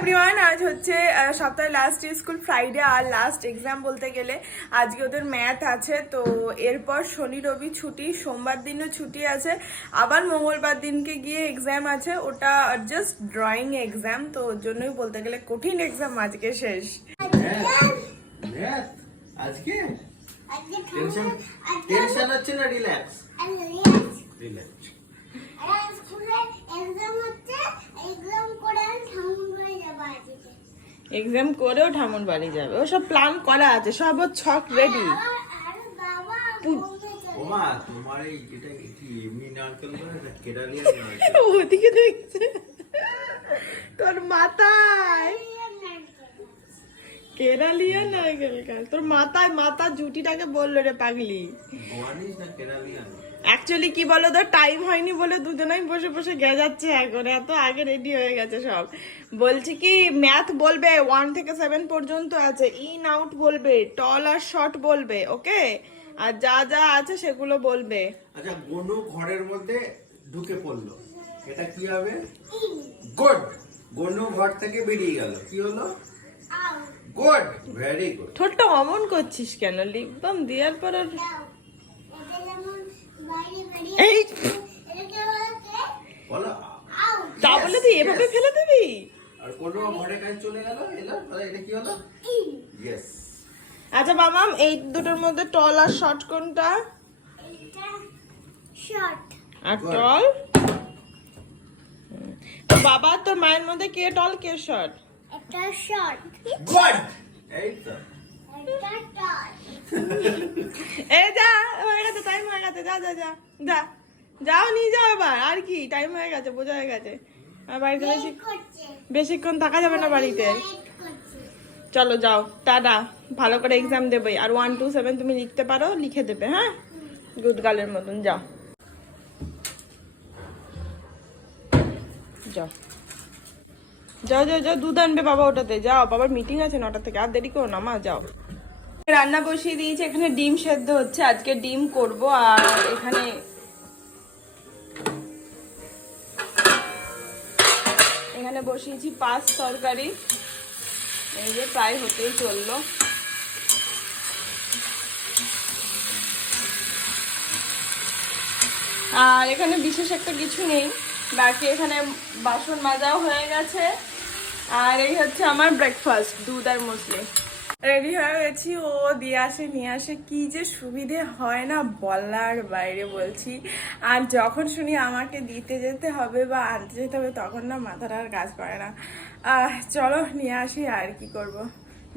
Everyone, আজ হচ্ছে সপ্তাহের লাস্ট স্কুল ফ্রাইডে আর লাস্ট এক্সাম বলতে গেলে আজকে ওদের ম্যাথ আছে। তো এরপর শনি রবি ছুটি, সোমবার দিনও ছুটি আছে, আবার মঙ্গলবার দিনকে গিয়ে এক্সাম আছে। ওটা জাস্ট ড্রয়িং এক্সাম, তো ওর জন্যই বলতে গেলে কঠিন এক্সাম আজকে শেষ। আজকে টেনশন হচ্ছে না, রিল্যাক্স রিল্যাক্স। এক্সাম করেও ঠামুন বাড়ি যাবে, ও সব প্ল্যান করা আছে, সব ওর ছক রেডি। ওমা তোমার এই এটা কি এমনি নারকেল করে না কেরালিয়া ওদিকে দেখছে তোর মাথায় কেরালিয়া নারকেল গাছ, তোর মাথায় মাথা জুটিটাকে বললো রে পাগলি। গোয়ানিস না কেরালিয়া? অ্যাকচুয়ালি কি বলো তো, টাইম হয়নি বলে দুজনেই বসে বসে গেজাচ্ছে এখন, এত আগে রেডি হয়ে গেছে সব। বলছি কি ম্যাথ বলবে 1 থেকে 7 পর্যন্ত আছে, ইন আউট বলবে, টল আর শর্ট বলবে, ওকে? আর যা যা আছে সেগুলো বলবে। আচ্ছা, গনু ঘরের মধ্যে ঢুকে পড়লো, এটা কি হবে? গুড। গনু ঘর থেকে বেরিয়ে গেল, কি হলো? Good, very good. ঠোঁটটা অমন করছিস কেন? লিখবাম দেওয়ার পর আর এই বলো তা বলে তুই এভাবে ফেলে দিবি? আর কোনো ঘরে কাজ চলে গেল, এলো, তাহলে এটা কি হলো? ইয়েস। আচ্ছা মামাম, এই দুটোর মধ্যে টল আর শর্ট কোনটা? শর্ট। আর টল? তো বাবা তোর মায়ের মধ্যে কে টল কে শর্ট? একটা শর্ট, গুড, এই তো। একটা টল। এই যা, হয়ে গেছে, টাইম হয়ে গেছে, যা যা যা যা, যাও নিয়ে যাও এবার। আর কি, টাইম হয়ে গেছে, বোঝা হয়ে গেছে। আর বাড়িতে বেশিক্ষণ থাকা যাবে না বাড়িতে। চলো যাও, টাটা। ভালো করে এক্সাম দেবে, আর 1 to 7 তুমি লিখতে পারো, লিখে দেবে। হ্যাঁ, গুড গার্লের মতন যাও যাও যাও যাও যাও। দুধ আনবে বাবা ওটাতে, যাও, বাবার মিটিং আছে 9টা থেকে, আর দেরি করো না মা, যাও। রান্না বসিয়ে দিয়েছি, এখানে ডিম সেদ্ধ হচ্ছে, আজকে ডিম করব। আর এখানে বসিয়েছি পাঁচ তরকারি, এই যে প্রায় হতেই চললো। আর এখানে বিশেষ একটা কিছু নেই, বাকি এখানে বাসন মাজাও হয়ে গেছে। আর এই হচ্ছে আমার ব্রেকফাস্ট, দুধ আর মুসলি। রেডি হয়ে গেছি, ও দিয়ে আসে নিয়ে আসে, কি যে সুবিধে হয় না বলার বাইরে বলছি। আর যখন শুনি আমাকে দিতে যেতে হবে বা আনতে যেতে হবে, তখন না মাথাটা আর কাজ করে না। চলো নিয়ে আসি, আর কি করব,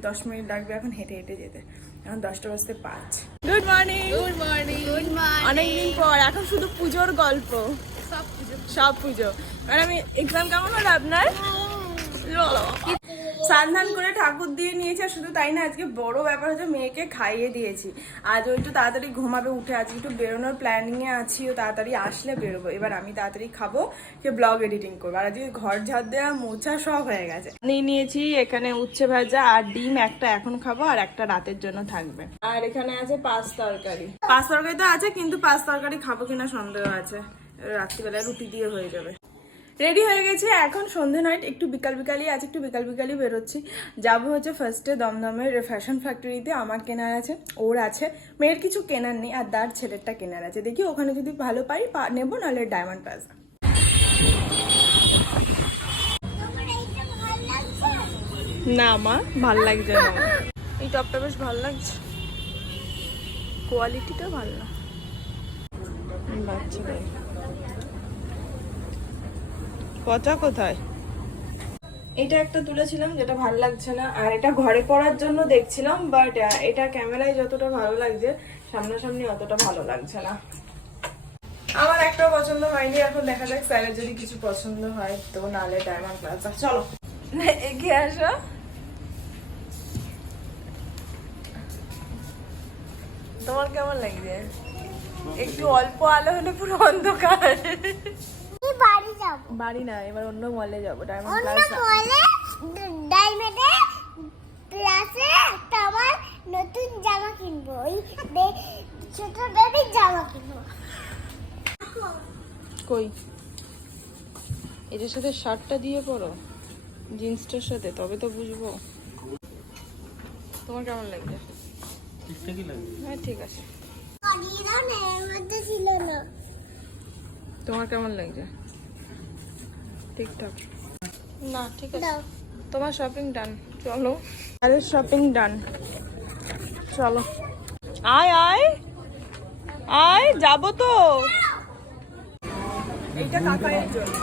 10 মিনিট লাগবে এখন হেঁটে হেঁটে যেতে, এখন 10:05। Good morning. Good morning. Good morning. অনেকদিন পর, এখন শুধু পুজোর গল্প, সব পুজো। আর আমি এক্সাম কেমন হলো আপনার? স্নান করে ঠাকুর দিয়ে নিয়েছি। আর শুধু তাই না, আজকে বড় ব্যাপার হচ্ছে মেয়েকে খাইয়ে দিয়েছি। আজ ও একটু তাড়াতাড়ি ঘুমাবে, উঠে আছি, একটু বেরোনোর প্ল্যানিং এ আছি, ও তাড়াতাড়ি আসলে বেরোবো। এবার আমি তাড়াতাড়ি খাবো, কে ব্লগ এডিটিং করবো। আর আজকে ঘর ঝাড় দেওয়া মোছা সব হয়ে গেছে। নিয়েছি এখানে উচ্ছে ভাজা আর ডিম, একটা এখন খাবো আর একটা রাতের জন্য থাকবে। আর এখানে আছে পাঁচ তরকারি তো আছে, কিন্তু পাঁচ তরকারি খাবো কিনা সন্দেহ আছে। রাত্রিবেলায় রুটি দিয়ে হয়ে যাবে। রেডি হয়ে গেছে, এখন সন্ধে নাইট, একটু বিকাল বিকালই আছে, একটু বিকাল বিকালই বেরোচ্ছি। যাবো হচ্ছে ফার্স্টে দমদমের ফ্যাশন ফ্যাক্টরিতে, আমার কেনার আছে, ওর আছে, মেয়ের কিছু কেনার নেই, আর দার ছেলেরটা কেনার আছে। দেখি ওখানে যদি ভালো পাই নেবো, নাহলে ডায়মন্ড প্লাজা। না মা, ভাল লাগছে না, এই টপটা বেশ ভালো লাগছে, কোয়ালিটিটা ভালো না। বাচ্চা পচা কোথায়? এটা একটা তুলেছিলাম যেটা ভালো লাগছে না, আর এটা ঘরে পরার জন্য দেখছিলাম, বাট এটা ক্যামেরায় যতটা ভালো লাগছে, সামনাসামনি অতটা ভালো লাগছে না। আমার একটা পছন্দ হয়নি, এখন দেখা যাক স্যারের যদি কিছু পছন্দ হয় তো, নাহলে ডায়মন্ড প্লাজা। চলো এগিয়ে আসো। তোমার কেমন লাগছে? একটু অল্প আলো হলে পুরো অন্ধকার। বাড়ি যাব। বাড়ি না, এবার অন্য মলে যাবো, ডায়মন্ড অন্য প্লাজা। মলে ডায়মন্ডে প্লাসে একটা আমার নতুন জামা কিনবো, ওই ছোট বেবির জামা কিনবো। কই এটার সাথে শার্টটা দিয়ে পরো, জিন্সটার সাথে, তবে তো বুঝবো। তোমার কেমন লাগছে? ঠিকঠাকই লাগবে। হ্যাঁ ঠিক আছে। এর মধ্যে ছিল না। তোমার কেমন লাগছে? ঠিকঠাক না? ঠিক আছে, দাও। তোমার শপিং ডান। চলো, আরে শপিং ডান, চলো। আয় আয় আয়, যাবো তো। এইটা কাকাইয়ের জন্য।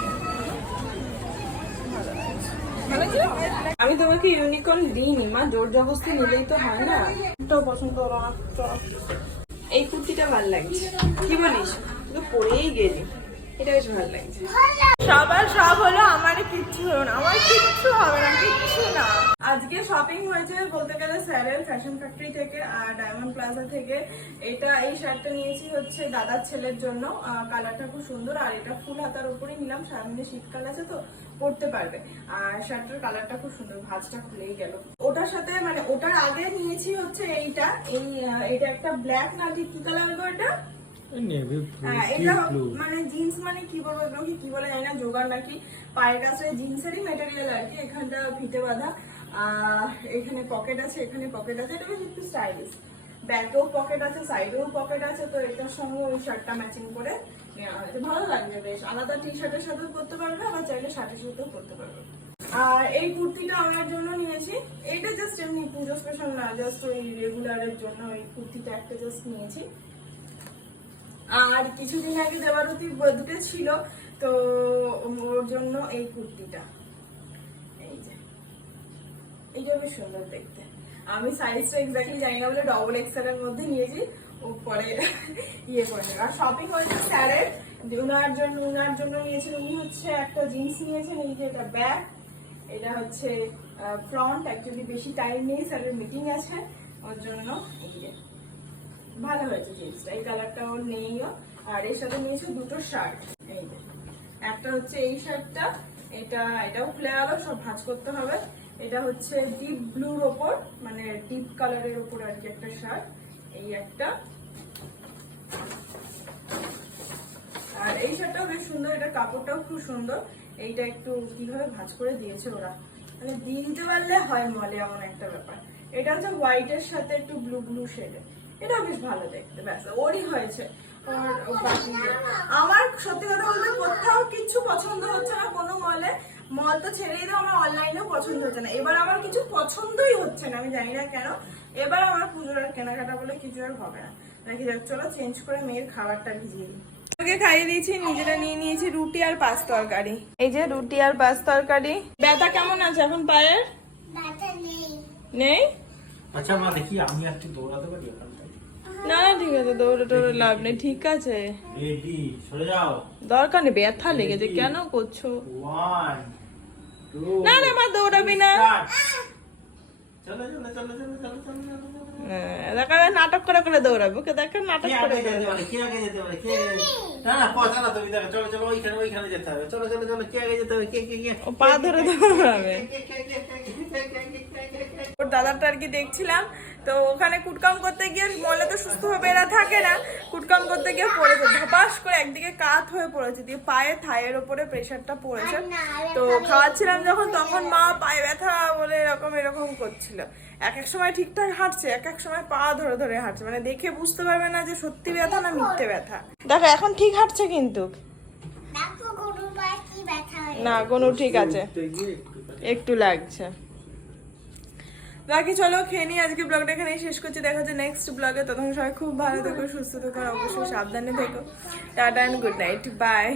আমি তোমাকে ইউনিকর্ন দিইনি মা, জোর জবরদস্তি নিলেই তো হয় না। এটাও পছন্দ হলো না। চলো, এই কুর্তিটা ভালো লাগছে, কি বলিস? তুই পরেই গেলি, এটা বেশ ভালো লাগছে। সবার সব হলো, আমার কিচ্ছু হলো না। আমার কিচ্ছু হবে না, কিচ্ছু না। আজকে শপিং হয়েছে বলতে গেলে স্যারের ফ্যাশন ফ্যাক্টরি থেকে আর ডায়মন্ড প্লাজা থেকে। এই শার্টটা নিয়েছি হচ্ছে দাদার ছেলের জন্য। কালারটা খুব সুন্দর, আর এটা ফুল হাতার উপরে নিলাম, সামনে শীতকাল আছে তো পরতে পারবে। আর শার্টের কালারটা খুব সুন্দর, ভাঁজটা খুলেই গেল। ওটার সাথে মানে ওটার আগে নিয়েছি হচ্ছে এইটা একটা ব্ল্যাক না কি কালার গো এটা? হ্যাঁ, এটা মানে জিন্স, মানে কি বলবো এগুলোকে কি বলে জানি না, জোগাড় নাকি পায়ের কাছে জিন্সেরই মেটেরিয়াল আর কি। এখানটা ফিতে বাঁধা, এখানে পকেট আছে, এখানে পকেট আছে। এটা বেশ একটু স্টাইলিশ, ব্যাকেও পকেট আছে, সাইডেও পকেট আছে। তো এটার সঙ্গে ওই শার্টটা ম্যাচিং করে নেওয়া হয়েছে, ভালো লাগবে বেশ। আলাদা টি শার্টের সাথেও পরতে পারবে, আবার চাইলে শার্টের সাথেও পরতে পারবে। আর এই কুর্তিটা আমার জন্য নিয়েছি, এইটা জাস্ট এমনি পুজো স্পেশাল না, জাস্ট ওই রেগুলারের জন্য এই কুর্তিটা একটা জাস্ট নিয়েছি। আর কিছুদিন আগে দেবারতী বধূতে ছিল, তো ওর জন্য এই কুর্তিটা, এই যে এইটা বেশ সুন্দর দেখতে। আমি সাইজটা এক্স্যাক্টলি জানি না বলে ডবল এক্সেল এর মধ্যে নিয়েছি, ও পরে ইয়ে করে নেবে। আর শপিং হয়েছে স্যারের, উনার জন্য নিয়েছেন উনি হচ্ছে একটা জিন্স নিয়েছেন, এই যে এটা ব্যাক, এটা হচ্ছে ফ্রন্ট। অ্যাকচুয়ালি বেশি টাইম নেই, স্যারের মিটিং আছে ওর জন্য। এই যে ভালো হয়েছে জিন্সটা, এই কালারটা ওর নেইও। আর এর সাথে নিয়েছে দুটো শার্ট, এই যে একটা হচ্ছে এই শার্টটা, এটাও খুলে গেল, সব ভাঁজ করতে হবে। এটা হচ্ছে ডিপ ব্লুর ওপর, মানে ডিপ কালারের ওপর আর কি একটা শার্ট, এই একটা। আর এই শার্টটাও বেশ সুন্দর, এটা কাপড়টাও খুব সুন্দর। এইটা একটু কিভাবে ভাঁজ করে দিয়েছে ওরা, মানে দিয়ে দিতে পারলে হয় মলে, এমন একটা ব্যাপার। এটা হচ্ছে হোয়াইটের সাথে একটু ব্লু ব্লু শেডে, এটা বেশ ভালো দেখতে, ব্যাস ওরই হয়েছে। আমার সত্যি কথা বলতে কোথাও কিছু পছন্দ হচ্ছে না কোনো মলে, মল তো ছেড়েই দাও, আমার অনলাইনেও পছন্দ হচ্ছে না। এবার আমার কিছু পছন্দই হচ্ছে না, আমি জানি না কেন। এবার আমার পুজোর আর কেনাকাটা বলে কিছু আর হবে না। নাকি যাক, চলো চেঞ্জ করে মেয়ের খাবারটা ভিজিয়ে দিই। ওকে খাইয়ে দিয়েছি, নিজেরা নিয়ে নিয়েছি রুটি আর পাঁচ তরকারি। এই যে রুটি আর পাঁচ তরকারি। ব্যথা কেমন আছে এখন পায়ের? নেই? আচ্ছা মা, দেখি আমি একটু দৌড়াতে পারি ওখানটায়? না না ঠিক আছে, দৌড়ে টোড়ে লাভ নেই, ঠিক আছে। রেডি, সরে যাও। দরকার নেই, ব্যথা লেগেছে, কেন করছো? 1 2 না না মা, দৌড়াবি না। চলো চলো চলো চলো চলো চলো চলো। দেখা নাটক করে করে দৌড়াবে, ওকে দেখো নাটক করে কে আগে যেতে পারে? কে না না পথ না, তুমি দেখো। চলো চলো, ওইখানে যেতে হবে। চলো চলো চলো, কে আগে যেতে হবে? কে কে কে? ও পা ধরে দৌড়াবে। ওর দাদাটা আর কি দেখছিলাম, তো ওখানে কুটকাম করতে গিয়ে, মলে তো সুস্থভাবে এরা থাকে না, কুটকাম করতে গিয়ে পড়েছে, ধপাস করে একদিকে কাত হয়ে পড়েছে, দিয়ে পায়ে থায়ের ওপরে প্রেশারটা পড়েছে। তো খাওয়াচ্ছিলাম যখন, তখন মা পায়ে ব্যথা বলে এরকম করছিল। এক এক সময় ঠিকঠাক হাঁটছে, এক এক সময় পা ধরে ধরে হাঁটছে, মানে দেখে বুঝতে পারবে না যে সত্যি ব্যথা না মিথ্যে ব্যথা। দেখো এখন ঠিক হাঁটছে, কিন্তু না কোনো ঠিক আছে, একটু লাগছে। বাকি চলো খেয়ে নিই, আজকে ব্লগটা এখানেই শেষ করছি। দেখা হচ্ছে নেক্সট ব্লগে, তখন সবাই খুব ভালো থেকো, সুস্থ থেকো, অবশ্যই সাবধানে থেকো। Tata and good night, by.